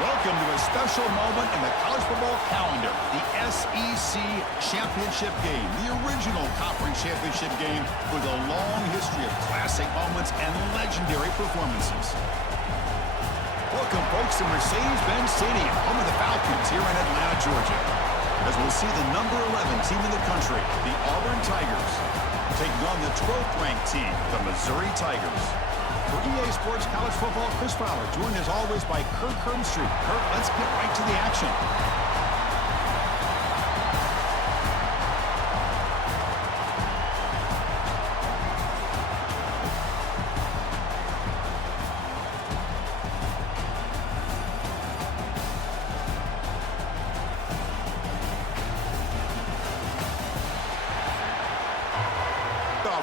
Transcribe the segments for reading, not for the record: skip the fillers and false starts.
Welcome to a special moment in the college football calendar, the SEC Championship Game, the original conference championship game with a long history of classic moments and legendary performances. Welcome, folks, to Mercedes-Benz Stadium, home of the Falcons here in Atlanta, Georgia, as we'll see the number 11 team in the country, the Auburn Tigers, taking on the 12th ranked team, the Missouri Tigers. For EA Sports College Football, Chris Fowler, joined as always by Kirk Hermstreet. Kirk, let's get right to the action.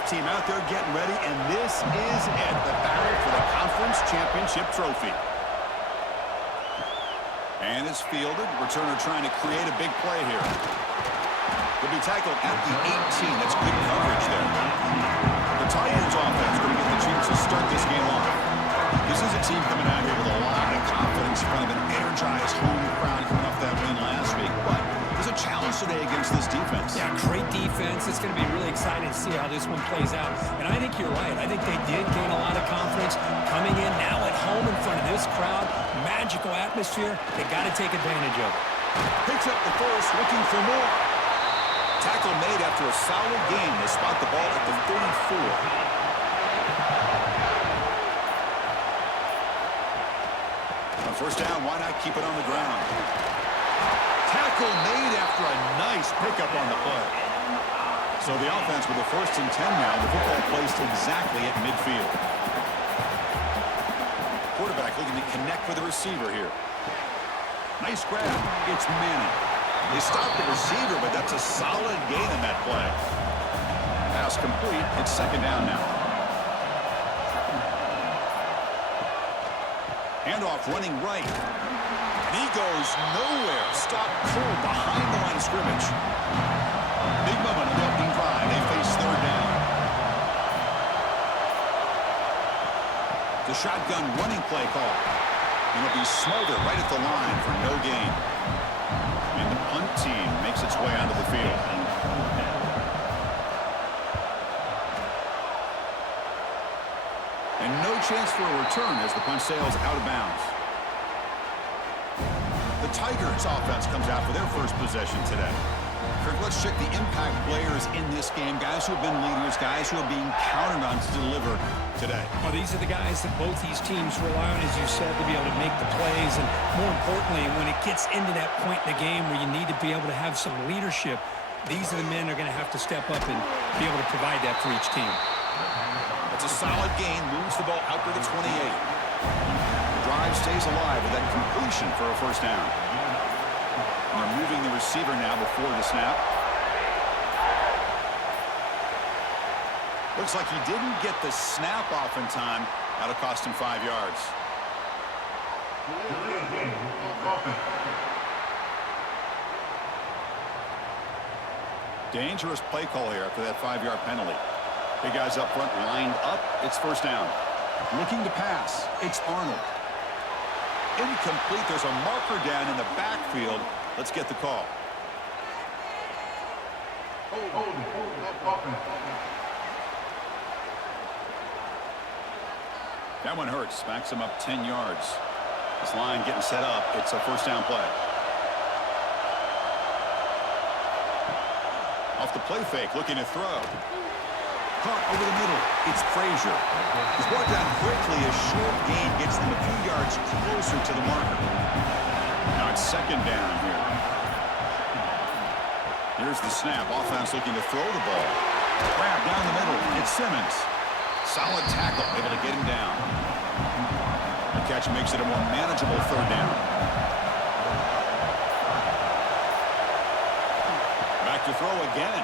Team out there getting ready, and this is it, the battle for the conference championship trophy. And it's fielded. Returner trying to create a big play here. He'll be tackled at the 18. That's good coverage there. The Tigers offense going to get the chance to start this game off. This is a team coming out here with a lot of confidence in front of an energized home crowd coming off that win last week. But there's a challenge today against this defense. Yeah, great defense. It's going to be really exciting to see how this one plays out. And I think you're right. I think they did gain a lot of confidence coming in now at home in front of this crowd. Magical atmosphere. They got to take advantage of it. Picks up the first, looking for more. Tackle made after a solid game to spot the ball at the 34. On first down, why not keep it on the ground? Tackle made after a nice pickup on the play. So the offense with a 1st and 10 now. The football placed exactly at midfield. Quarterback looking to connect with the receiver here. Nice grab. It's Manning. They stopped the receiver, but that's a solid gain in that play. Pass complete. It's 2nd down now. Handoff running right. And he goes nowhere. Stop cold behind the line of scrimmage. Big moment on the opening drive. They face 3rd down. The shotgun running play call. And it'll be smothered right at the line for no gain. And the punt team makes its way onto the field. And no chance for a return as the punt sails out of bounds. The Tigers offense comes out for their first possession today. Kirk, let's check the impact players in this game. Guys who have been leaders, guys who are being counted on to deliver today. Well, these are the guys that both these teams rely on, as you said, to be able to make the plays. And more importantly, when it gets into that point in the game where you need to be able to have some leadership, these are the men that are going to have to step up and be able to provide that for each team. It's a solid gain, moves the ball out to the 28. The drive stays alive with that completion for a 1st down. And they're moving the receiver now before the snap. Looks like he didn't get the snap off in time. That'll cost him 5 yards. Dangerous play call here after that 5-yard penalty. Big guys up front lined up. It's 1st down. Looking to pass. It's Arnold. Incomplete. There's a marker down in the backfield. Let's get the call. That one hurts. Backs him up 10 yards. This line getting set up. It's a 1st down play. Off the play fake. Looking to throw. Caught over the middle. It's Frazier. He's brought down quickly. A short gain gets them a few yards closer to the marker. Now it's 2nd down here. Here's the snap. Offense looking to throw the ball. Grab down the middle. It's Simmons. Solid tackle. Able to get him down. The catch makes it a more manageable 3rd down. Back to throw again.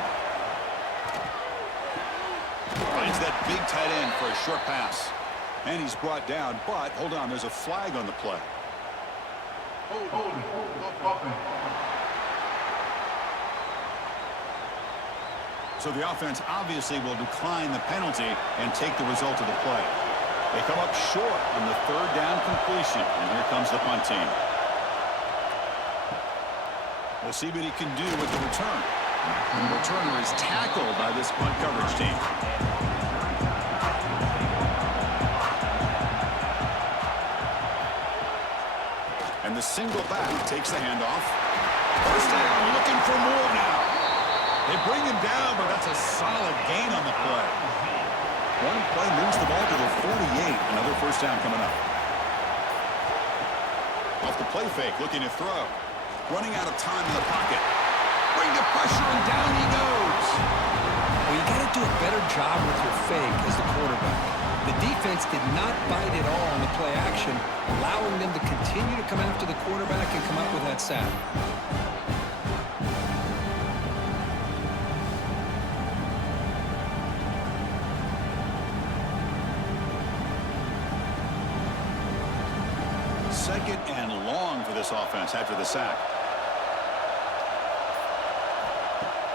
Finds that big tight end for a short pass. And he's brought down, but hold on, there's a flag on the play. So the offense obviously will decline the penalty and take the result of the play. They come up short on the 3rd down completion, and here comes the punt team. We'll see what he can do with the return. And the returner is tackled by this punt coverage team. And the single back takes the handoff. First down, looking for more now. They bring him down, but that's a solid gain on the play. One play moves the ball to the 48. Another first down coming up. Off the play fake, looking to throw. Running out of time in the pocket. Bring the pressure, and down he goes. Well, you got to do a better job with your fake as the quarterback. The defense did not bite at all on the play action, allowing them to continue to come after the quarterback and come up with that sack. Second and long for this offense after the sack.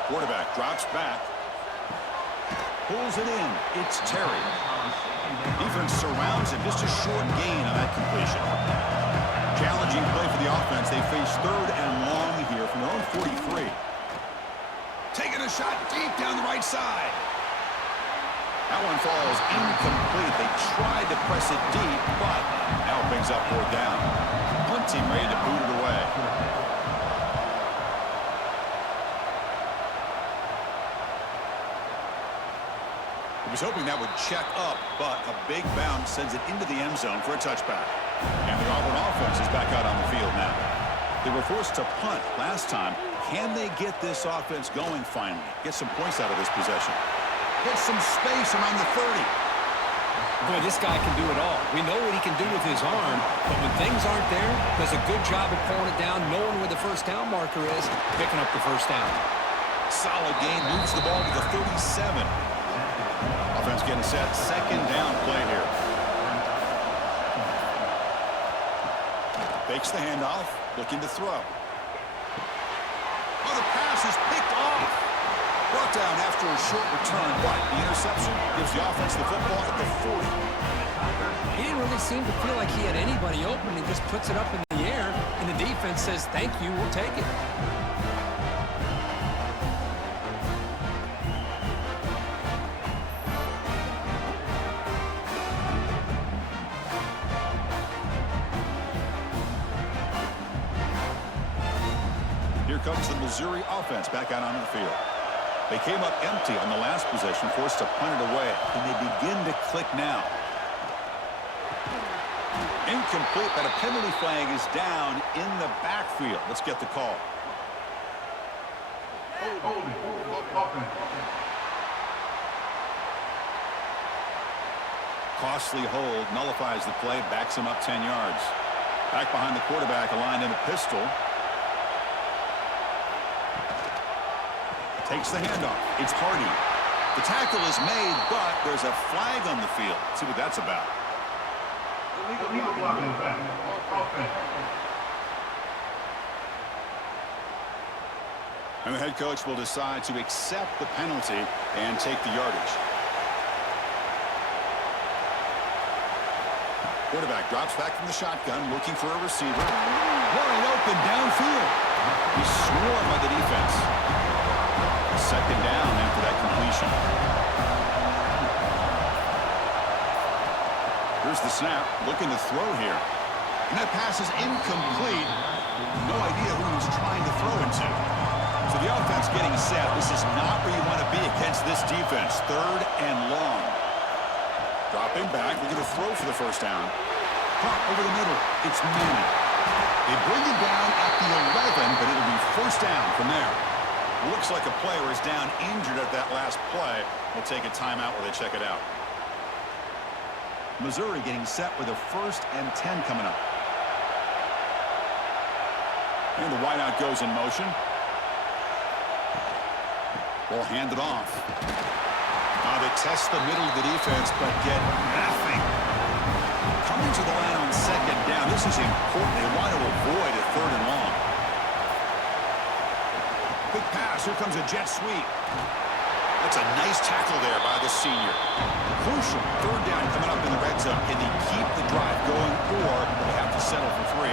Quarterback drops back. Pulls it in. It's Terry. Defense surrounds him. Just a short gain on that completion. Challenging play for the offense. They face third and long here from their own 43. Taking a shot deep down the right side. That one falls incomplete. They tried to press it deep, but now it brings up fourth down. Punt team ready to boot it away. He was hoping that would check up, but a big bounce sends it into the end zone for a touchback. And the Auburn offense is back out on the field now. They were forced to punt last time. Can they get this offense going finally? Get some points out of this possession. Get some space around the 30. Boy, this guy can do it all. We know what he can do with his arm, but when things aren't there, does a good job of pulling it down, knowing where the first down marker is, picking up the first down. Solid gain, moves the ball to the 37. Offense getting set, second down play here. Fakes the handoff, looking to throw. Oh, the pass is picked off. Brought down after a short return, but the interception gives the offense the football at the 40. He didn't really seem to feel like he had anybody open. He just puts it up in the air, and the defense says, thank you, we'll take it. Here comes the Missouri offense back out onto the field. They came up empty on the last possession, forced to punt it away. And they begin to click now. Incomplete, but a penalty flag is down in the backfield. Let's get the call. Costly hold, nullifies the play, backs him up 10 yards. Back behind the quarterback, aligned in a pistol. Takes the handoff. It's Hardy. The tackle is made, but there's a flag on the field. Let's see what that's about. And the head coach will decide to accept the penalty and take the yardage. Quarterback drops back from the shotgun, looking for a receiver. Wide open downfield. He's swarmed by the defense. Second down after that completion. Here's the snap, looking to throw here. And that pass is incomplete. No idea who he's trying to throw into. So the offense getting set. This is not where you want to be against this defense. Third and long. Dropping back, looking to throw for the first down. Pump over the middle. It's Manning. They bring him down at the 11, but it'll be first down from there. Looks like a player is down injured at that last play. We'll take a timeout while they check it out. Missouri getting set with a 1st and 10 coming up. And the wideout goes in motion. Ball handed off. They test the middle of the defense, but get nothing. Coming to the line on second down. This is important. They want to avoid a third and long. Big pass. Here comes a jet sweep. That's a nice tackle there by the senior. Crucial. Third down coming up in the red zone. Can they keep the drive going, or they have to settle for 3?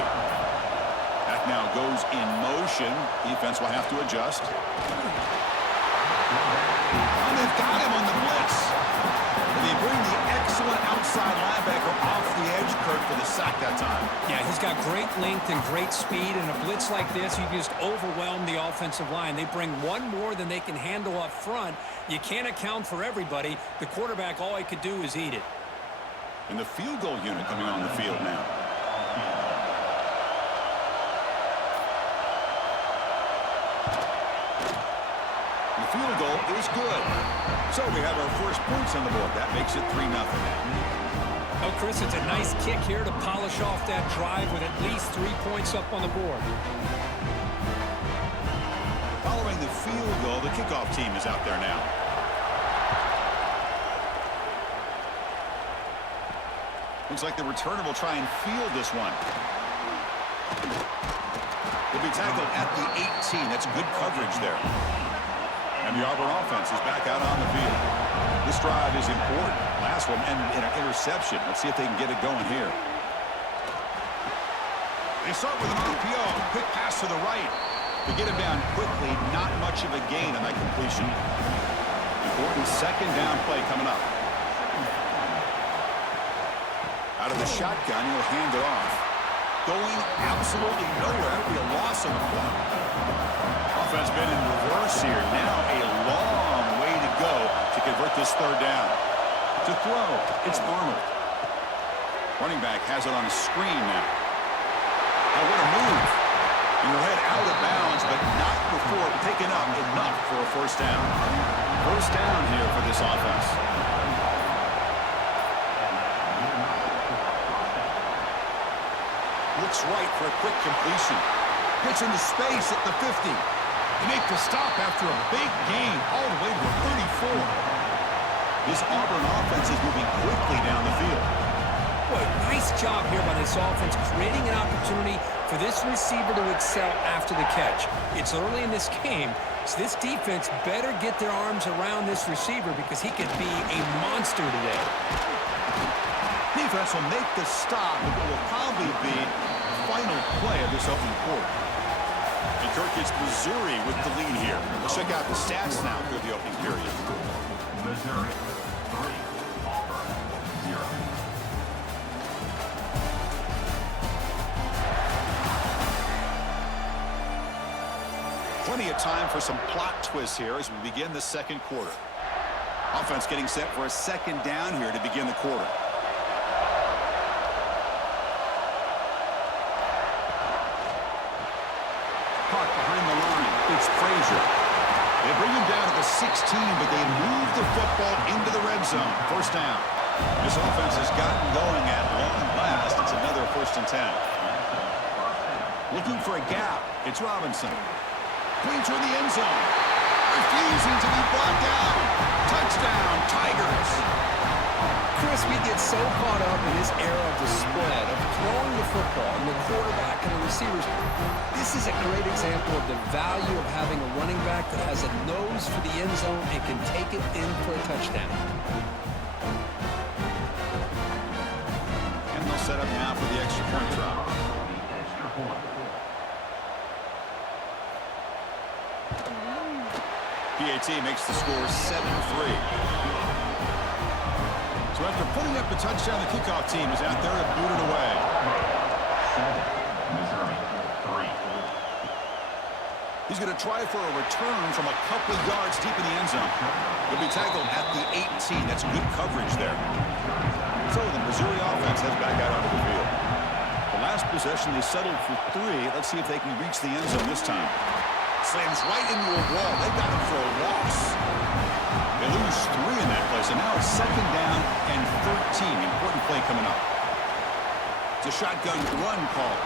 Back now goes in motion. Defense will have to adjust. And they've got him on the blitz. And they bring the excellent outside linebacker off the edge, Kurt, for the sack that time. Yeah, he's got great length and great speed. And a blitz like this, you just overwhelm the offensive line. They bring one more than they can handle up front. You can't account for everybody. The quarterback, all he could do is eat it. And the field goal unit coming on the field now. The field goal is good. So we have our first points on the board. That makes it 3-0. Oh, Chris, it's a nice kick here to polish off that drive with at least 3 points up on the board. Following the field goal, the kickoff team is out there now. Looks like the returner will try and field this one. He'll be tackled at the 18. That's good coverage there. And the Auburn offense is back out on the field. This drive is important. Last one ended in an interception. Let's see if they can get it going here. They start with an RPO. Quick pass to the right. To get him down quickly, not much of a gain on that completion. Important second down play coming up. Out of the shotgun, he'll hand it off. Going absolutely nowhere. That'll be a loss on the play. Offense been in reverse here. Now a long way to go to convert this third down. To throw, it's Arnold. Running back has it on a screen now. Now what a move. And he'll head out of bounds, but not before picking up enough for a first down. First down here for this offense. Looks right for a quick completion. Gets into space at the 50. They make the stop after a big gain all the way to the 34. This Auburn offense is moving quickly down the field. Boy, nice job here by this offense, creating an opportunity for this receiver to excel after the catch. It's early in this game, so this defense better get their arms around this receiver because he could be a monster today. Defense will make the stop, and it will probably be the final play of this opening quarter. And Kirk gets Missouri with the lead here. Let's check out the stats now through the opening period. Missouri, 3, Auburn, 0. Plenty of time for some plot twists here as we begin the second quarter. Offense getting set for a second down here to begin the quarter. Caught behind the line. It's Frazier. They bring him down to the 16, but they move the football into the red zone. First down. This offense has gotten going at long last. It's another 1st and 10. Looking for a gap. It's Robinson. Clean toward the end zone. Refusing to be brought down. Touchdown, Tigers. Chris, we get so caught up in this era of the spread, of throwing the football, and the quarterback and the receivers. This is a great example of the value of having a running back that has a nose for the end zone and can take it in for a touchdown. And they'll set up now for the extra point drop. PAT makes the score 7-3. So after putting up the touchdown, the kickoff team is out there to boot it away. Missouri, 3. He's going to try for a return from a couple of yards deep in the end zone. He'll be tackled at the 18. That's good coverage there. So the Missouri offense heads back out onto the field. The last possession, they settled for 3. Let's see if they can reach the end zone this time. Slams right into a wall. They got him for a loss. They lose 3 in that play, so now it's second down and 13. Important play coming up. It's a shotgun run call.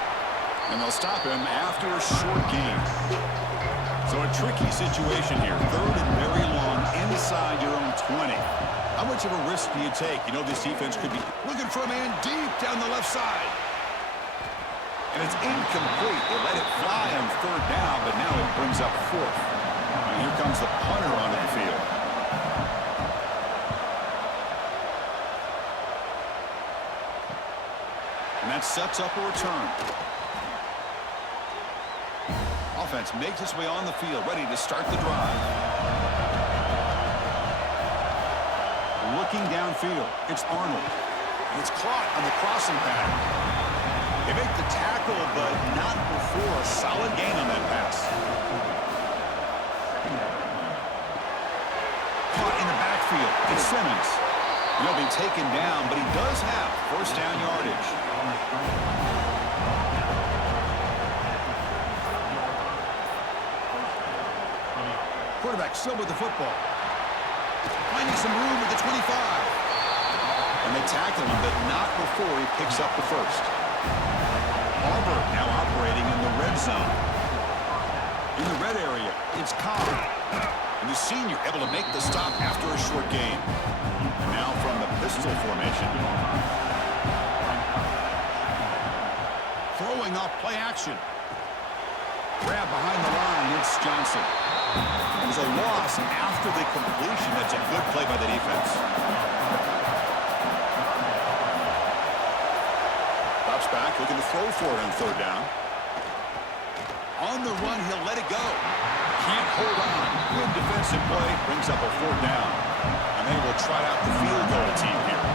And they'll stop him after a short gain. So a tricky situation here. 3rd and very long inside your own 20. How much of a risk do you take? You know this defense could be looking for a man deep down the left side. And it's incomplete. They let it fly on 3rd down, but now it brings up 4th. And here comes the punter onto the field. And that sets up a return. offense makes its way on the field, ready to start the drive. Looking downfield, it's Arnold. And it's caught on the crossing pattern. They make the tackle, but not before a solid gain on that pass. Caught in the backfield, it's Simmons. He'll be taken down, but he does have first down yardage. Quarterback still with the football. Finding some room at the 25. And they tackle him, but not before he picks up the first. Auburn now operating in the red zone. In the red area, it's Cobb. And the senior able to make the stop after a short gain. And now from the pistol formation. Throwing off play action. Grab behind the line, it's Johnson. It was a loss after the completion. That's a good play by the defense. Drops back, looking to throw for it on third down. On the run, he'll let it go. Can't hold on. Good defensive play. Brings up a fourth down. And they will try out the field goal team here.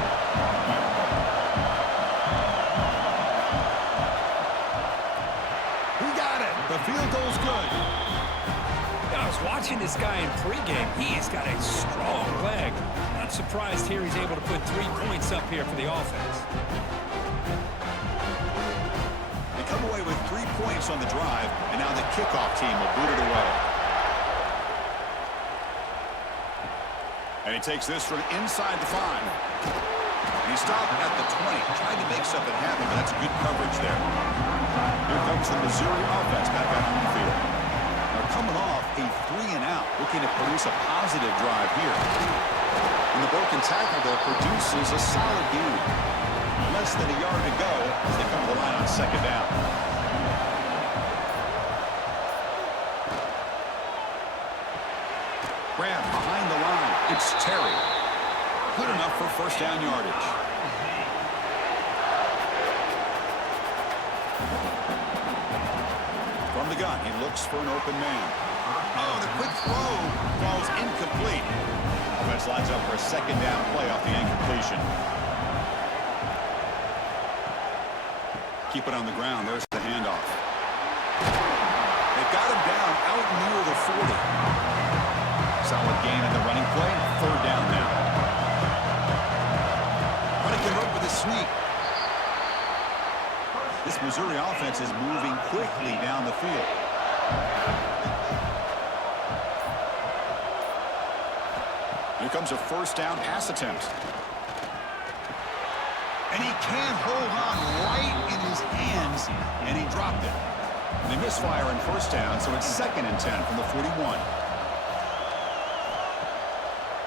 He got it. The field goal's good. I was watching this guy in pregame. He's got a strong leg. Not surprised here he's able to put 3 points up here for the offense. They come away with 3 points on the drive, and now the kickoff team will boot it away. And he takes this from inside the 5. And he stopped at the 20, trying to make something happen, but that's good coverage there. Here comes the Missouri offense back out on the field. They're coming off a 3-and-out, looking to produce a positive drive here. And the broken tackle there produces a solid gain. Less than a yard to go as they come to the line on second down. Grab behind the line. It's Terry. Good enough for first down yardage. From the gun, he looks for an open man. Oh, the quick throw falls incomplete. Offense lines up for a second down play off the incompletion. Keep it on the ground. There's the handoff. They've got him down out near the 40. Solid gain in the running play. Third down now. Trying to get up with a sneak. This Missouri offense is moving quickly down the field. Here comes a first down pass attempt. And he can't hold on right in his hands, and he dropped it. And they misfire in first down, so it's 2nd and 10 from the 41.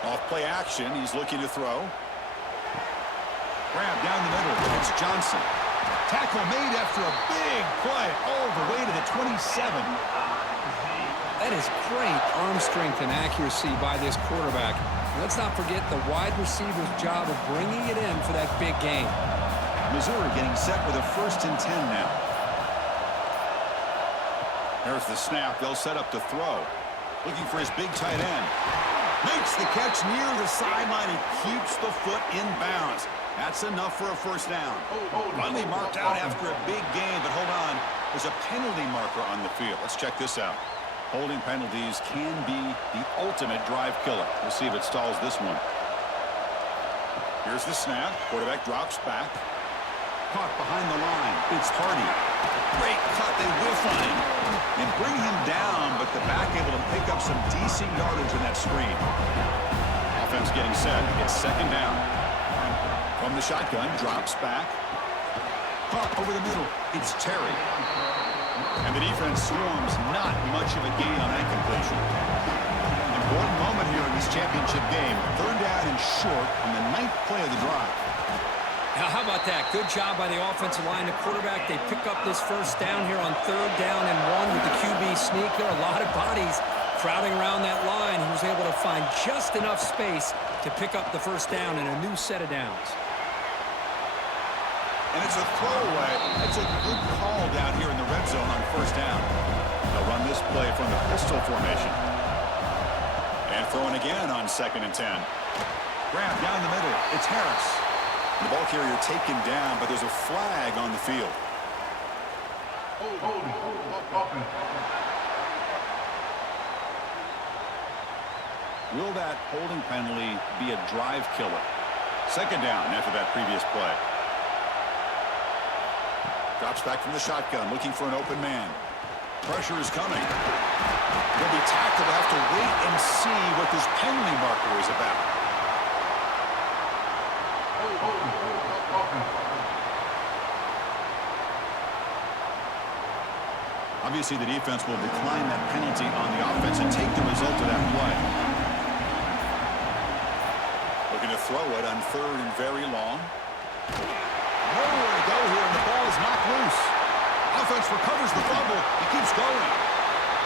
Off play action, he's looking to throw. Grab down the middle, it's Johnson. Tackle made after a big play all the way to the 27. That is great arm strength and accuracy by this quarterback. Let's not forget the wide receiver's job of bringing it in for that big gain. Missouri getting set with a 1st and 10 now. There's the snap. They'll set up to throw. Looking for his big tight end. Makes the catch near the sideline and keeps the foot in bounds. That's enough for a first down. Finally marked out after a big gain, but hold on. There's a penalty marker on the field. Let's check this out. Holding penalties can be the ultimate drive killer. We'll see if it stalls this one. Here's the snap. Quarterback drops back. Caught behind the line. It's Hardy. Great cut. They whiff on him and bring him down, but the back able to pick up some decent yardage in that screen. Offense getting set. It's 2nd down. From the shotgun, drops back. Caught over the middle. It's Terry. And the defense swarms. Not much of a gain on that completion. Important moment here in this championship game. 3rd down and short on the 9th play of the drive. Now, how about that? Good job by the offensive line. The quarterback, they pick up this first down here on 3rd down and 1 with the QB sneak. There are a lot of bodies crowding around that line. He was able to find just enough space to pick up the first down in a new set of downs. And it's a throwaway. It's a good call down here in the red zone on 1st down. They'll run this play from the pistol formation. And throwing again on 2nd and 10. Grab down the middle. It's Harris. The ball carrier taken down, but there's a flag on the field. Will that holding penalty be a drive killer? 2nd down after that previous play. Drops back from the shotgun, looking for an open man. Pressure is coming. He'll be tackled. They'll have to wait and see what this penalty marker is about. Obviously, the defense will decline that penalty on the offense and take the result of that play. Looking to throw it on 3rd and very long. Nowhere to go here, and the ball is knocked loose. Offense recovers the fumble. He keeps going.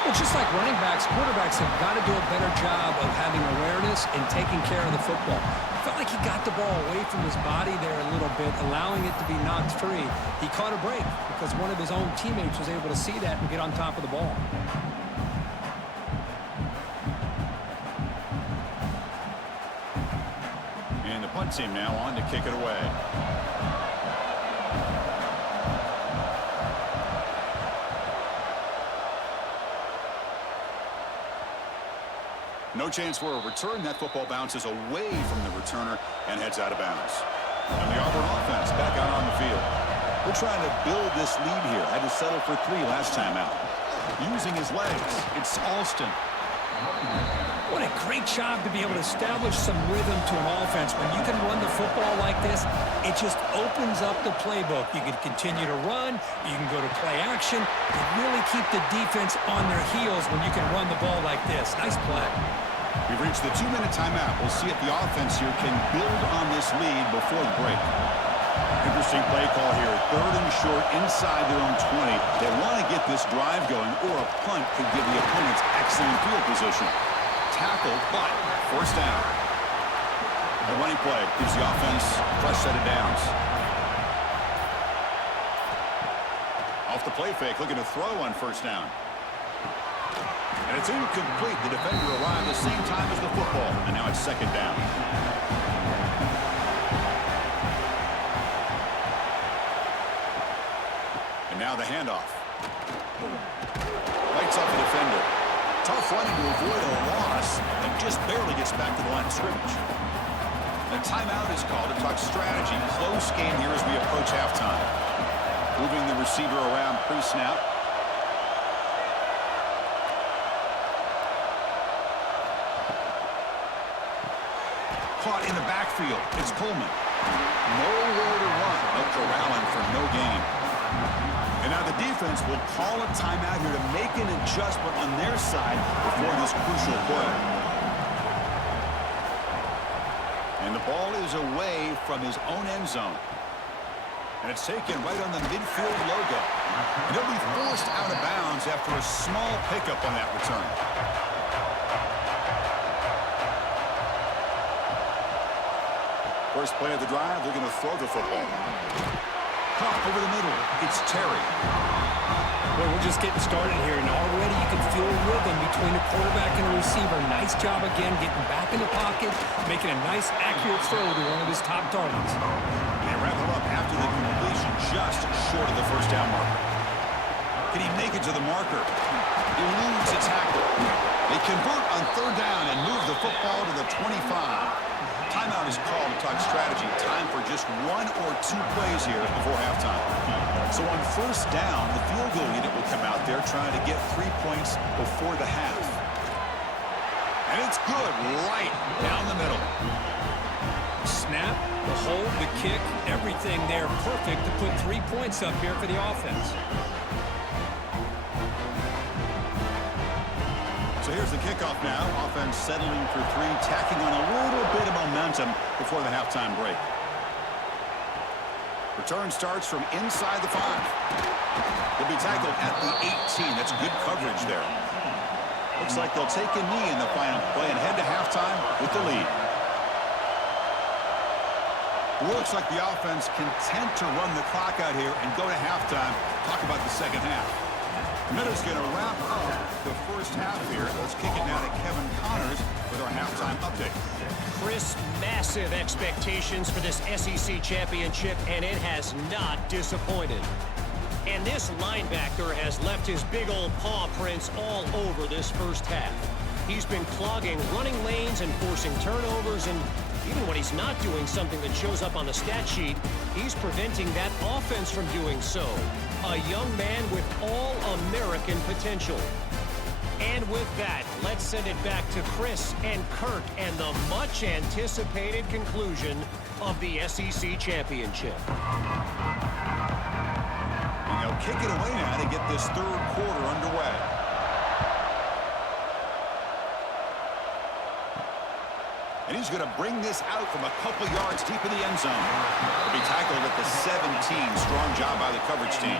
Well, just like running backs, quarterbacks have got to do a better job of having awareness and taking care of the football. I felt like he got the ball away from his body there a little bit, allowing it to be knocked free. He caught a break because one of his own teammates was able to see that and get on top of the ball. And the punt team now on to kick it away. No chance for a return. That football bounces away from the returner and heads out of bounds. And the Auburn offense back out on the field. We're trying to build this lead here. Had to settle for 3 last time out. Using his legs, it's Alston. What a great job to be able to establish some rhythm to an offense. When you can run the football like this, it just opens up the playbook. You can continue to run. You can go to play action. You really keep the defense on their heels when you can run the ball like this. Nice play. We've reached the 2-minute timeout. We'll see if the offense here can build on this lead before the break. Interesting play call here. 3rd and short inside their own 20. They want to get this drive going, or a punt could give the opponents excellent field position. Tackled, but forced down. The running play gives the offense a fresh set of downs. Off the play fake, looking to throw on 1st down. And it's incomplete. The defender arrived the same time as the football, and now it's 2nd down. And now the handoff. Lights up the defender. Tough running to avoid a loss, and just barely gets back to the line of scrimmage. A timeout is called to talk strategy. Close game here as we approach halftime. Moving the receiver around pre-snap. Caught in the backfield. It's Coleman. Nowhere to run. No corralling for no gain. And now the defense will call a timeout here to make an adjustment on their side before this crucial play. And the ball is away from his own end zone. And it's taken right on the midfield logo. And he'll be forced out of bounds after a small pickup on that return. First play of the drive, they're going to throw the football. Pop over the middle. It's Terry. Well, we're just getting started here, and already you can feel rhythm between the quarterback and the receiver. Nice job again getting back in the pocket, making a nice, accurate throw to one of his top targets. They wrap him up after the completion, just short of the 1st down marker. Can he make it to the marker? Eludes a tackle. They convert on 3rd down and move the football to the 25. Timeout is called to talk strategy. Time for just 1 or 2 plays here before halftime. So on 1st down, the field goal unit will come out there trying to get 3 points before the half. And it's good right down the middle. Snap, the hold, the kick, everything there perfect to put 3 points up here for the offense. So here's the kickoff now. Offense settling for 3, tacking on a little bit of momentum before the halftime break. Return starts from inside the 5. He'll be tackled at the 18. That's good coverage there. Looks like they'll take a knee in the final play and head to halftime with the lead. Looks like the offense content to run the clock out here and go to halftime. Talk about the second half. Minutes going to wrap up the first half here. Let's kick it now to Kevin Connors with our halftime update. Chris, massive expectations for this SEC championship, and it has not disappointed. And this linebacker has left his big old paw prints all over this first half. He's been clogging running lanes and forcing turnovers, and even when he's not doing something that shows up on the stat sheet, he's preventing that offense from doing so. A young man with all-American potential. And with that, let's send it back to Chris and Kirk and the much-anticipated conclusion of the SEC championship. And they'll kick it away now to get this third quarter underway. And he's going to bring this out from a couple yards deep in the end zone. He'll be tackled at the 17. Strong job by the coverage team.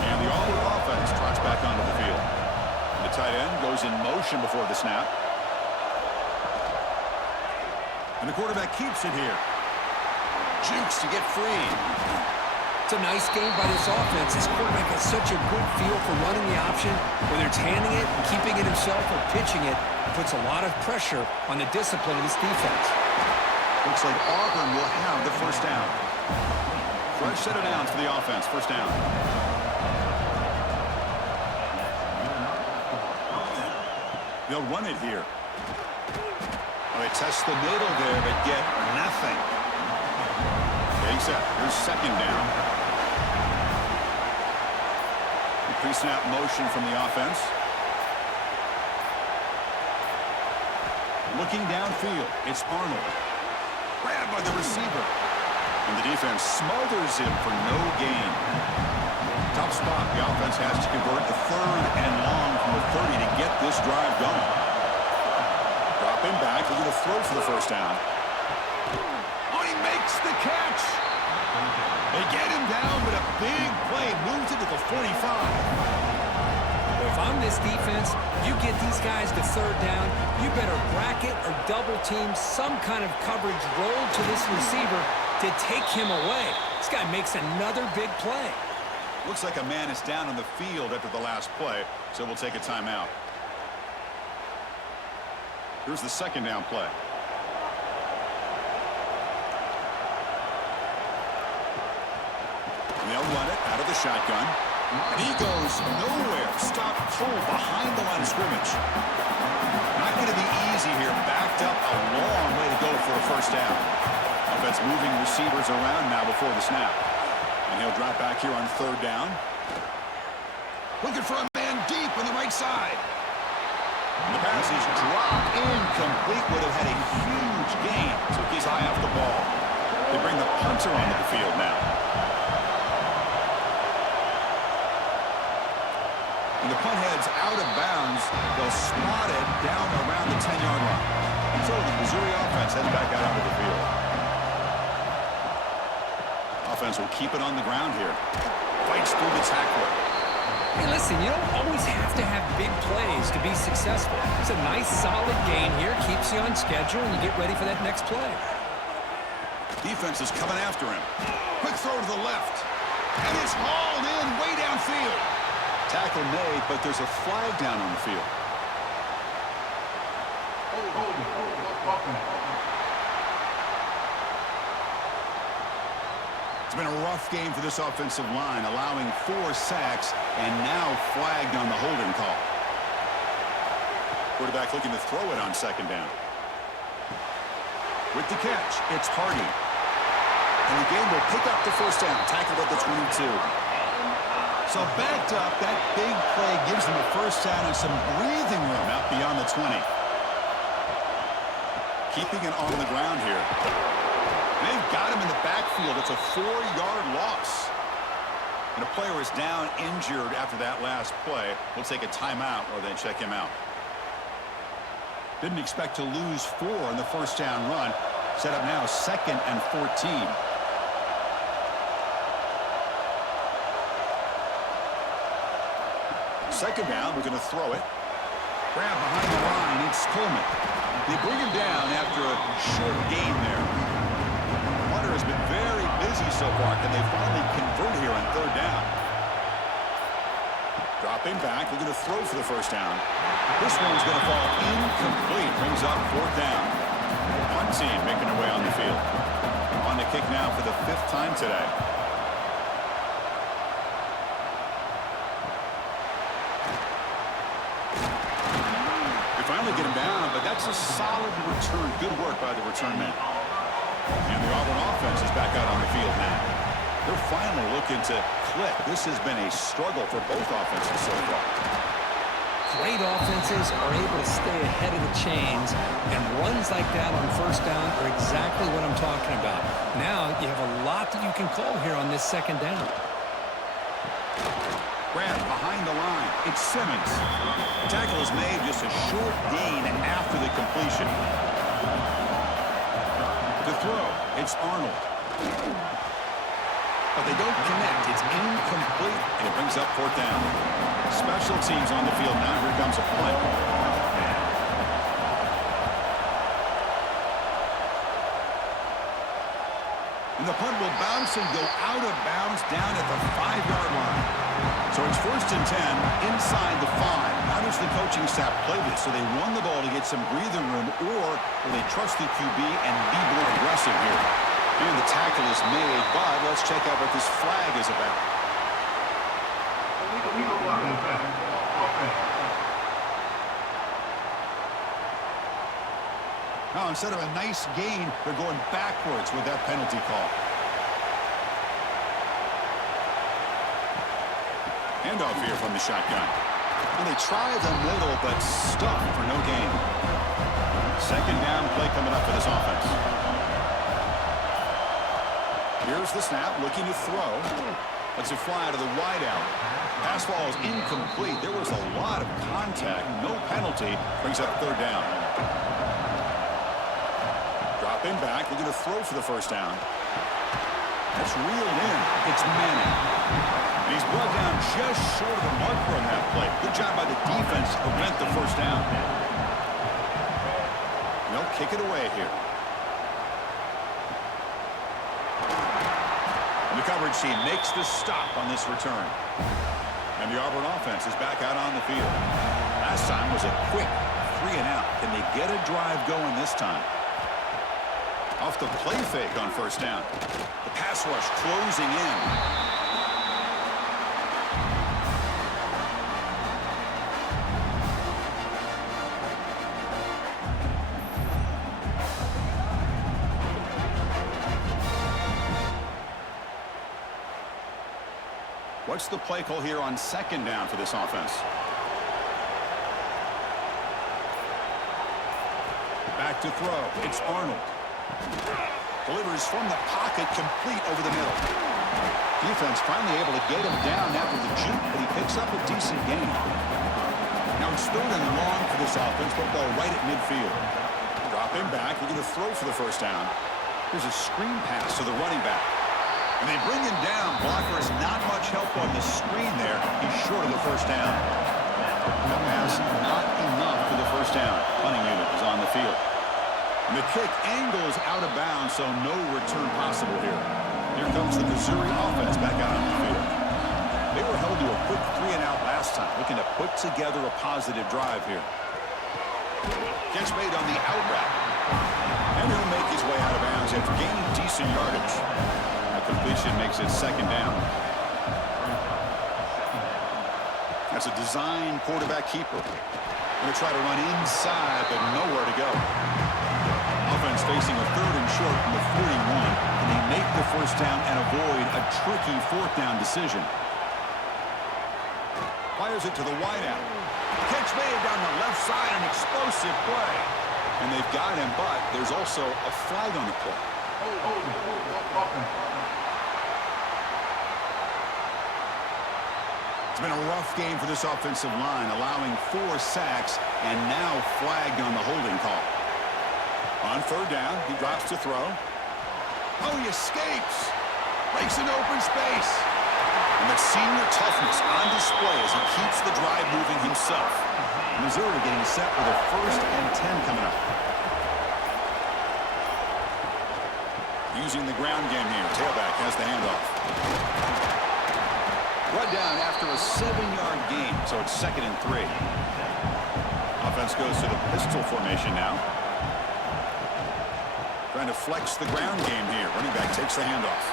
And the Auburn offense trots back onto the field. The tight end goes in motion before the snap. And the quarterback keeps it here. Jukes to get free. It's a nice game by this offense. This quarterback has such a good feel for running the option, whether it's handing it and keeping it himself or pitching it. Puts a lot of pressure on the discipline of this defense. Looks like Auburn will have the first down. Fresh set of downs for the offense. First down. They'll run it here. Well, they test the middle there, but get nothing. Big set. Here's second down. Pre-snap motion from the offense. Looking downfield, it's Arnold. Grabbed by the receiver. And the defense smothers him for no gain. Tough spot. The offense has to convert the third and long from the 30 to get this drive going. Drop him back. They're going to throw for the first down. Oh, he makes the catch. They get him down, but a big play moves it to the 45. If I'm this defense, you get these guys to third down, you better bracket or double team some kind of coverage roll to this receiver to take him away. This guy makes another big play. Looks like a man is down on the field after the last play, so we'll take a timeout. Here's the second down play. And they'll run it out of the shotgun. And he goes nowhere. Stop pull behind the line of scrimmage. Not going to be easy here. Backed up a long way to go for a first down. Offense moving receivers around now before the snap. And he'll drop back here on third down. Looking for a man deep on the right side. And the pass is dropped incomplete. Would have had a huge gain. Took his eye off the ball. They bring the punter onto the field now. And the punt heads out of bounds. They'll slot it down around the 10-yard line. So the Missouri offense heads back out onto the field. Offense will keep it on the ground here. Fights through the tackler. Hey, listen, you don't always have to have big plays to be successful. It's a nice, solid gain here. Keeps you on schedule, and you get ready for that next play. Defense is coming after him. Quick throw to the left. And it's hauled in way downfield. Tackle made, but there's a flag down on the field. It's been a rough game for this offensive line, allowing 4 sacks and now flagged on the holding call. Quarterback looking to throw it on second down. With the catch, it's Hardy. And the game will pick up the first down, tackled at the 22. So backed up, that big play gives them a first down and some breathing room out beyond the 20. Keeping it on the ground here. They've got him in the backfield. It's a 4-yard loss. And a player is down injured after that last play. We'll take a timeout or then check him out. Didn't expect to lose 4 in the first down run. Set up now 2nd and 14. Second down, we're going to throw it. Grab behind the line, it's Coleman. They bring him down after a short gain there. Hunter has been very busy so far. Can they finally convert here on third down? Dropping back, looking to throw for the first down. This one's going to fall incomplete. Brings up 4th down. One team making their way on the field. On the kick now for the 5th time today. They finally get him down, but that's a solid return. Good work by the return man. And the Auburn offense is back out on the field now. They're finally looking to click. This has been a struggle for both offenses so far. Great offenses are able to stay ahead of the chains, and runs like that on 1st down are exactly what I'm talking about. Now you have a lot that you can call here on this 2nd down. Grab behind the line. It's Simmons. The tackle is made, just a short gain after the completion. To throw, it's Arnold. But they don't connect. It's incomplete, and it brings up 4th down. Special teams on the field now. Here comes a punt. And the punt will bounce and go out of bounds down at the 5-yard line. So it's 1st and 10 inside the 5. How does the coaching staff play this? So they run the ball to get some breathing room, or will they trust the QB and be more aggressive here? And the tackle is made, but let's check out what this flag is about. Now, instead of a nice gain, they're going backwards with that penalty call. Handoff here from the shotgun. And they try the middle, but stuck for no gain. 2nd down play coming up for this offense. Here's the snap, looking to throw. Lets it fly to the wideout. Pass ball is incomplete. There was a lot of contact. No penalty. Brings up 3rd down. Dropping back, looking to throw for the first down. That's reeled in. It's Manning. And he's brought down just short of the marker on that play. Good job by the defense to prevent the first down. They'll kick it away here. The coverage team makes the stop on this return. And the Auburn offense is back out on the field. Last time was a quick 3-and-out. Can they get a drive going this time? Off the play fake on 1st down. The pass rush closing in. What's the play call here on 2nd down for this offense? Back to throw. It's Arnold. Delivers from the pocket, complete over the middle. Defense finally able to get him down after the juke, but he picks up a decent gain. Now it's 3rd and long for this offense. Football right at midfield. Dropping back. We're going to throw for the first down. Here's a screen pass to the running back. And they bring him down. Blockers not much help on the screen there. He's short of the first down. The pass not enough for the first down. Punting unit is on the field. And the kick angles out of bounds, so no return possible here. Here comes the Missouri offense back out on the field. They were held to a quick 3-and-out last time, looking to put together a positive drive here. Catch made on the out route. And he'll make his way out of bounds after gaining decent yardage. Completion makes it 2nd down. That's a design quarterback keeper. Going to try to run inside, but nowhere to go. Offense facing a 3rd and short from the 41. Can they make the first down and avoid a tricky 4th down decision? Fires it to the wideout. Catch made down the left side, an explosive play. And they've got him, but there's also a flag on the play. It's been a rough game for this offensive line, allowing 4 sacks and now flagged on the holding call. On 3rd down, he drops to throw. Oh, he escapes. Breaks an open space. And that senior toughness on display as he keeps the drive moving himself. Missouri getting set for the 1st and 10 coming up. Using the ground game here. Tailback has the handoff. Brought down after a 7-yard gain, so it's 2nd and 3. Offense goes to the pistol formation now. Trying to flex the ground game here. Running back takes the handoff.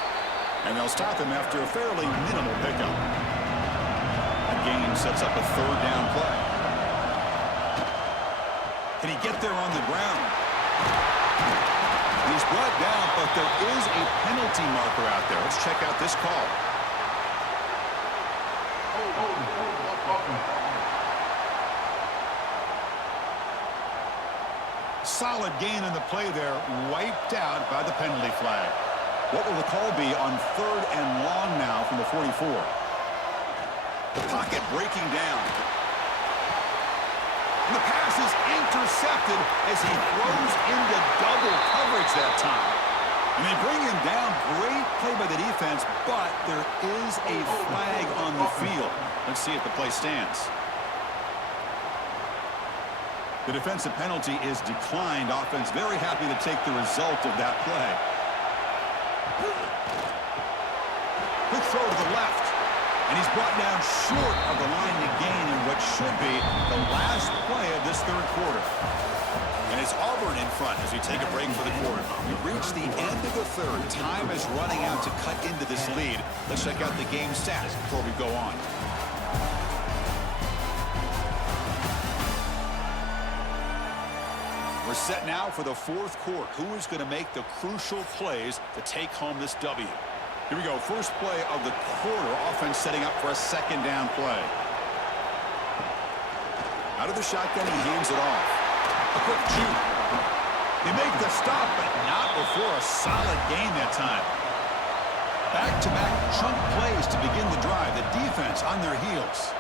And they'll stop him after a fairly minimal pickup. That gain sets up a 3rd down play. Can he get there on the ground? He's brought down, but there is a penalty marker out there. Let's check out this call. Solid gain on the play there, wiped out by the penalty flag. What will the call be on 3rd and long now from the 44? The pocket breaking down. And the pass is intercepted as he throws into double coverage that time. And they bring him down. Great play by the defense, but there is a flag on the field. Let's see if the play stands. The defensive penalty is declined. Offense very happy to take the result of that play. Quick throw to the left. And he's brought down short of the line to gain in what should be the last play of this 3rd quarter. And it's Auburn in front as we take a break for the quarter. We reach the end of the 3rd. Time is running out to cut into this lead. Let's check out the game stats before we go on. We're set now for the 4th quarter. Who is going to make the crucial plays to take home this W? Here we go. First play of the quarter. Offense setting up for a 2nd down play. Out of the shotgun, he hands it off. A quick juke. They make the stop, but not before a solid gain that time. Back-to-back chunk plays to begin the drive. The defense on their heels.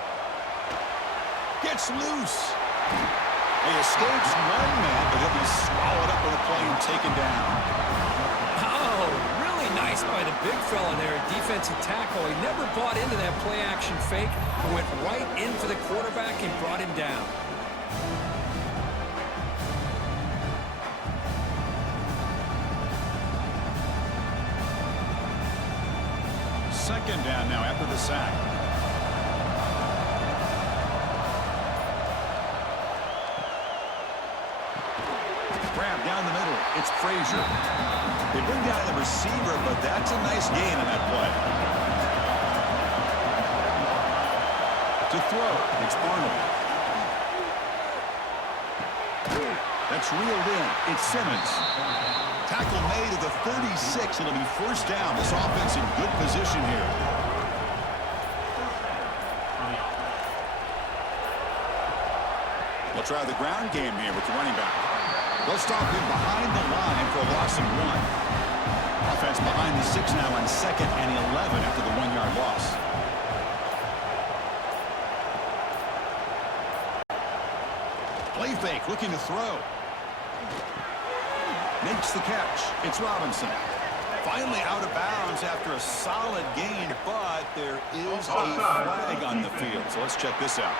Gets loose. He escapes 1 man, but he'll be swallowed up on the play and taken down. Oh, really nice by the big fella there, defensive tackle. He never bought into that play-action fake. Went right in for the quarterback and brought him down. Second down now after the sack. Grab down the middle. It's Frazier. They bring down the receiver, but that's a nice gain on that play. To throw, it's Arnold. That's reeled in. It's Simmons. Tackle made at the 36. It'll be 1st down. This offense in good position here. They'll try the ground game here with the running back. They'll stop him behind the line for a loss of 1. Offense behind the 6 now on 2nd and 11 after the 1-yard loss. Play fake, looking to throw. Makes the catch. It's Robinson. Finally out of bounds after a solid gain, but there is a flag on the field. So let's check this out.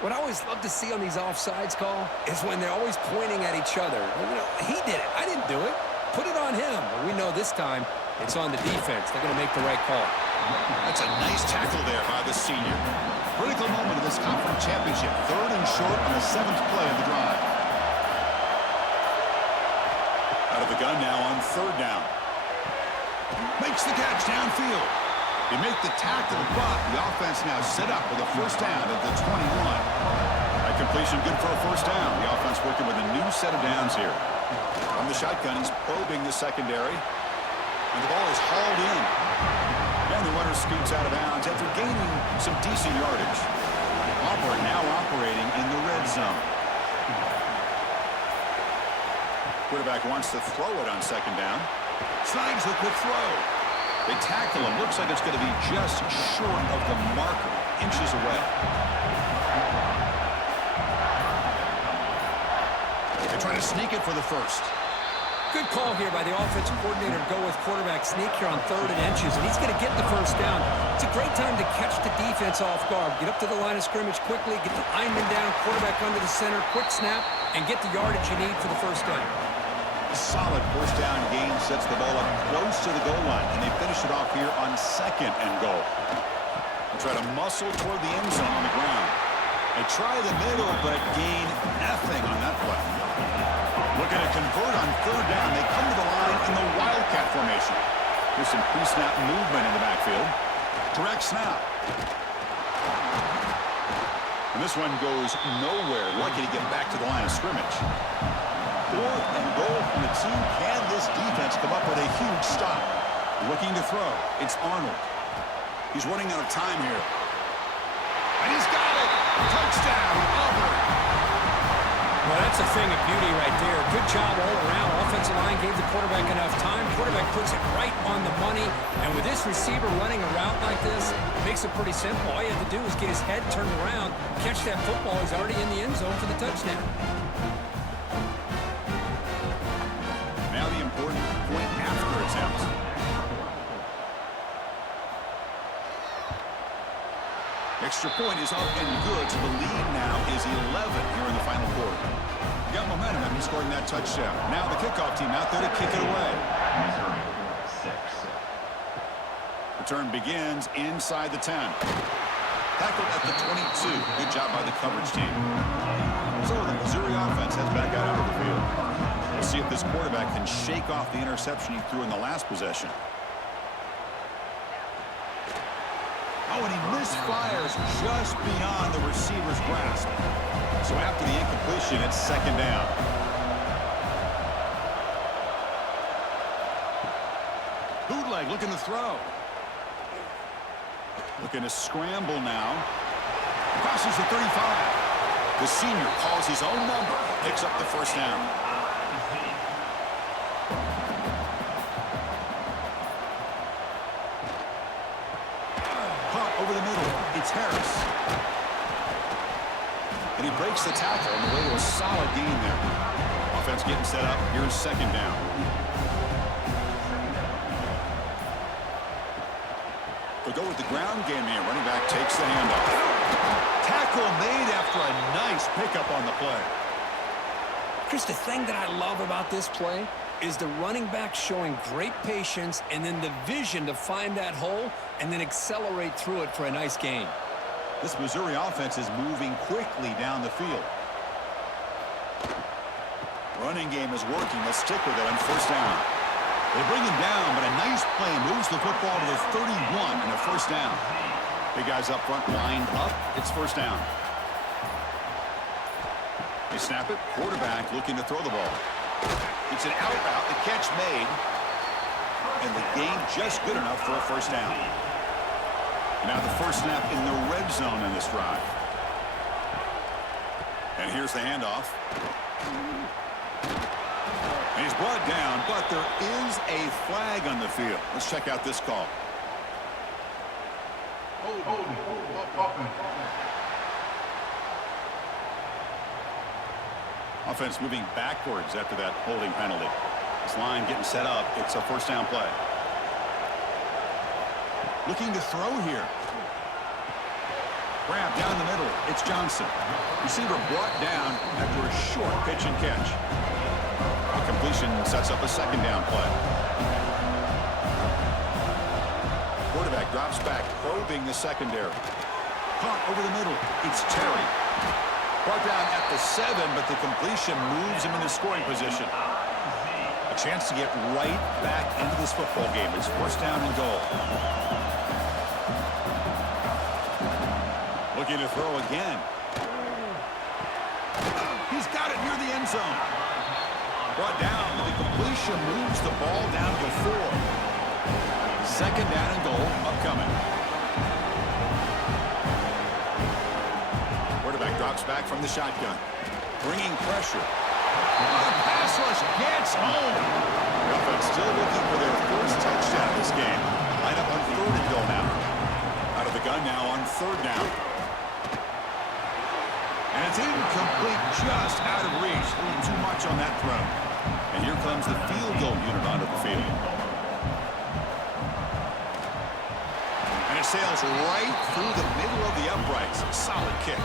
What I always love to see on these offsides call is when they're always pointing at each other. You know, he did it. I didn't do it. Put it on him. Well, we know this time it's on the defense. They're going to make the right call. That's a nice tackle there by the senior. Critical moment of this conference championship. 3rd and short on the 7th play of the drive. Out of the gun now on 3rd down. Makes the catch downfield. They make the tackle, but the offense now set up with a 1st down at the 21. That completion good for a 1st down. The offense working with a new set of downs here. From the shotgun, he's probing the secondary. And the ball is hauled in. And the runner scoots out of bounds after gaining some decent yardage. Auburn now operating in the red zone. Quarterback wants to throw it on 2nd down. Slides the quick throw. They tackle him. Looks like it's going to be just short of the marker, inches away. They try to sneak it for the 1st. Good call here by the offensive coordinator to go with quarterback sneak here on 3rd and inches, and he's going to get the 1st down. It's a great time to catch the defense off guard. Get up to the line of scrimmage quickly, get the lineman down, quarterback under the center, quick snap, and get the yardage you need for the 1st down. Solid first down gain sets the ball up close to the goal line, and they finish it off here on 2nd and goal. They try to muscle toward the end zone on the ground. They try the middle, but gain nothing on that play. Looking to convert on 3rd down. They come to the line in the Wildcat formation. There's some pre-snap movement in the backfield. Direct snap. And this one goes nowhere. Lucky to get back to the line of scrimmage. 4th and goal from the 2. Can this defense come up with a huge stop? Looking to throw. It's Arnold. He's running out of time here. And he's got it! Touchdown, Auburn! Well, that's a thing of beauty right there. Good job all around. Offensive line gave the quarterback enough time. Quarterback puts it right on the money. And with this receiver running a route like this, it makes it pretty simple. All you have to do is get his head turned around, catch that football. He's already in the end zone for the touchdown. Now the important point after attempt. Extra point is up and good, so the lead now is 11 here in the final quarter. Got momentum after scoring that touchdown. Now the kickoff team out there to kick it away. Missouri, 6. Return begins inside the 10. Tackled at the 22. Good job by the coverage team. So the Missouri offense heads back out onto the field. We'll see if this quarterback can shake off the interception he threw in the last possession. Oh, and he misfires just beyond the receiver's grasp. So after the incompletion, it's 2nd down. Bootleg looking to throw. Looking to scramble now. Crosses the 35. The senior calls his own number. Picks up the first down. Over the middle, it's Harris. And he breaks the tackle on the way to a solid gain there. Offense getting set up. Here's 2nd down. They'll go with the ground game here. Running back takes the handoff. Tackle made after a nice pickup on the play. Chris, the thing that I love about this play is the running back showing great patience and then the vision to find that hole and then accelerate through it for a nice gain. This Missouri offense is moving quickly down the field. Running game is working. Let's stick with it on 1st down. They bring him down, but a nice play moves the football to the 31 and a 1st down. Big guys up front lined up. It's 1st down. They snap it. Quarterback looking to throw the ball. It's an out route. The catch made. And the gain just good enough for a 1st down. Now the first snap in the red zone in this drive. And here's the handoff. And he's brought down, but there is a flag on the field. Let's check out this call. Offense moving backwards after that holding penalty. This line getting set up. It's a 1st down play. Looking to throw here. Grab down the middle. It's Johnson. Receiver brought down after a short pitch and catch. The completion sets up a 2nd down play. Quarterback drops back, probing the secondary. Caught over the middle. It's Terry. Brought down at the 7, but the completion moves him into scoring position. A chance to get right back into this football game. It's 1st down and goal. Looking to throw again. He's got it near the end zone. Brought down. The completion moves the ball down to 4. 2nd down and goal upcoming. Quarterback drops back from the shotgun. Bringing pressure. The pass rush gets home. The offense still looking for their 1st touchdown of this game. Line up on 3rd and goal now. Out of the gun now on 3rd down. And it's incomplete, just out of reach. A little too much on that throw. And here comes the field goal unit onto the field. And it sails right through the middle of the uprights. Solid kick.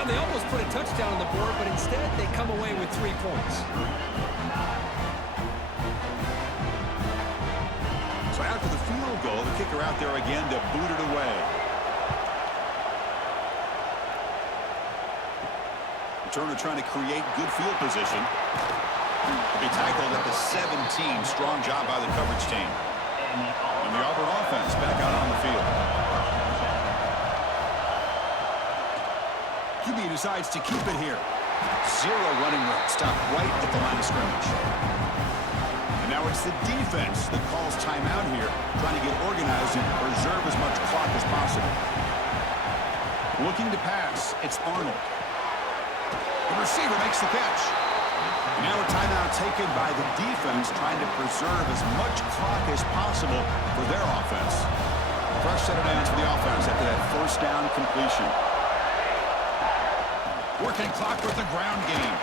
Well, they almost put a touchdown on the board, but instead they come away with 3 points. So after the field goal, the kicker out there again to boot it away. Turner trying to create good field position. He tackled at the 17. Strong job by the coverage team. And the Auburn offense back out on the field. QB decides to keep it here. 0 running room. Stop right at the line of scrimmage. And now it's the defense that calls timeout here, trying to get organized and preserve as much clock as possible. Looking to pass. It's Arnold. The receiver makes the catch. And now a timeout taken by the defense, trying to preserve as much clock as possible for their offense. Fresh set of downs for the offense after that first down completion. Working clock with the ground game.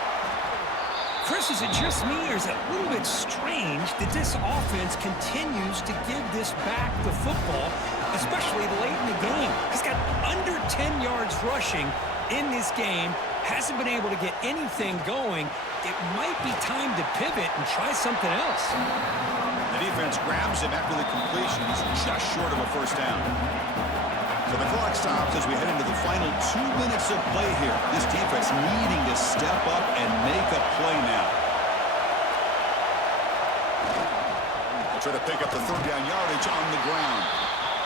Chris, is it just me, or is it a little bit strange that this offense continues to give this back the football, especially late in the game? He's got under 10 yards rushing in this game, hasn't been able to get anything going. It might be time to pivot and try something else. The defense grabs him after the completion. He's just short of a first down. So the clock stops as we head into the final 2 minutes of play here. This defense needing to step up and make a play now. They'll try to pick up the third down yardage on the ground.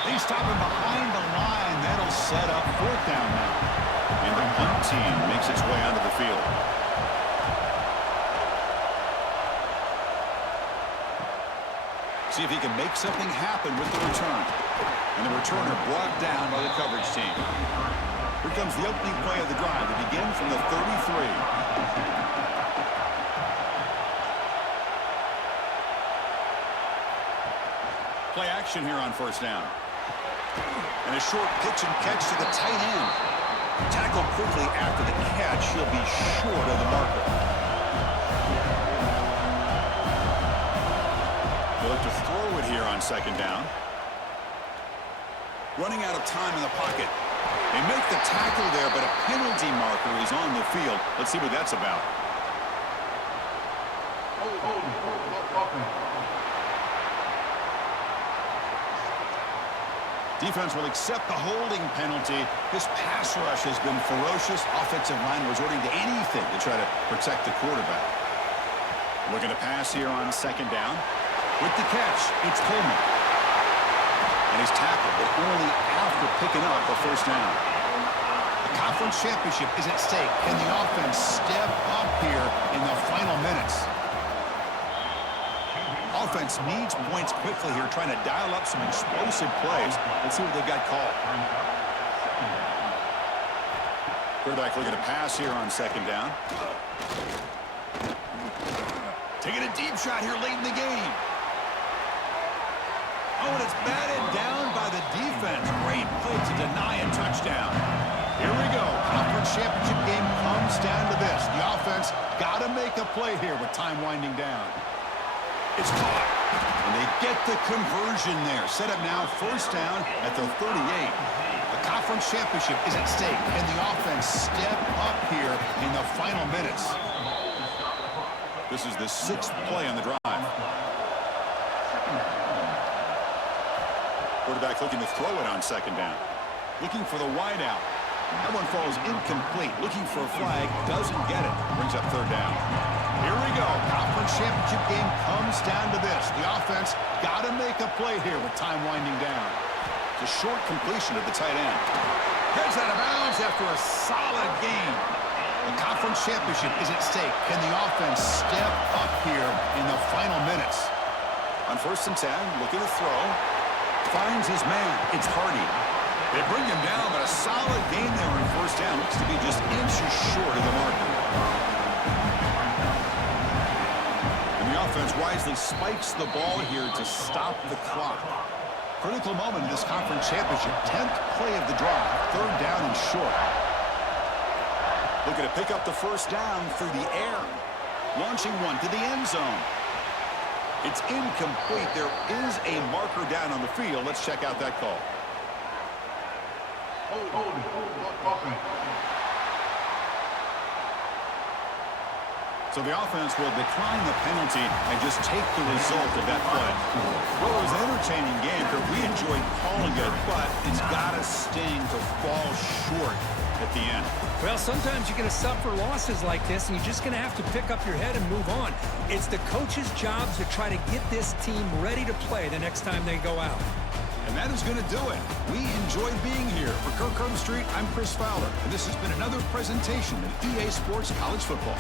They stop him behind the line. That'll set up fourth down now. And the punt team makes its way onto the field. See if he can make something happen with the return. And the returner brought down by the coverage team. Here comes the opening play of the drive to begin from the 33. Play action here on first down. And a short pitch and catch to the tight end. Tackled quickly after the catch. He'll be short of the marker. They'll look to throw it here on second down. Running out of time in the pocket. They make the tackle there, but a penalty marker is on the field. Let's see what that's about. Defense will accept the holding penalty. This pass rush has been ferocious. Offensive line resorting to anything to try to protect the quarterback. Looking to pass here on second down. With the catch, it's Coleman. And he's tackled, but only after picking up a first down. The conference championship is at stake. Can the offense step up here in the final minutes? Offense needs points quickly here, trying to dial up some explosive plays. Let's see what they've got called. Quarterback looking to pass here on second down. Taking a deep shot here late in the game. Oh, and it's batted down by the defense. Great play to deny a touchdown. Here we go. Conference championship game comes down to this. The offense got to make a play here with time winding down. It's caught. And they get the conversion there. Set up now first down at the 38. The conference championship is at stake. Can the offense step up here in the final minutes? This is the 6th play on the drive. Quarterback looking to throw it on second down. Looking for the wide out. That one falls incomplete. Looking for a flag. Doesn't get it. Brings up third down. Here we go. Conference championship game comes down to this. The offense got to make a play here with time winding down. It's a short completion to the tight end. Heads out of bounds after a solid game. The conference championship is at stake. Can the offense step up here in the final minutes? On first and 10, looking to throw. Finds his man. It's Hardy. They bring him down, but a solid game there on first down. Looks to be just inches short of the marker. And the offense wisely spikes the ball here to stop the clock. Critical moment in this conference championship. 10th play of the drive. Third down and short. Looking to pick up the first down through the air. Launching one to the end zone. It's incomplete. There is a marker down on the field. Let's check out that call. So the offense will decline the penalty and just take the result of that play. Well, it was an entertaining game because we enjoyed calling it, but it's got to sting to fall short at the end. Well, sometimes you're going to suffer losses like this, and you're just going to have to pick up your head and move on. It's the coach's job to try to get this team ready to play the next time they go out. And that is going to do it. We enjoyed being here. For Kirk Street, I'm Chris Fowler, and this has been another presentation of EA Sports College Football.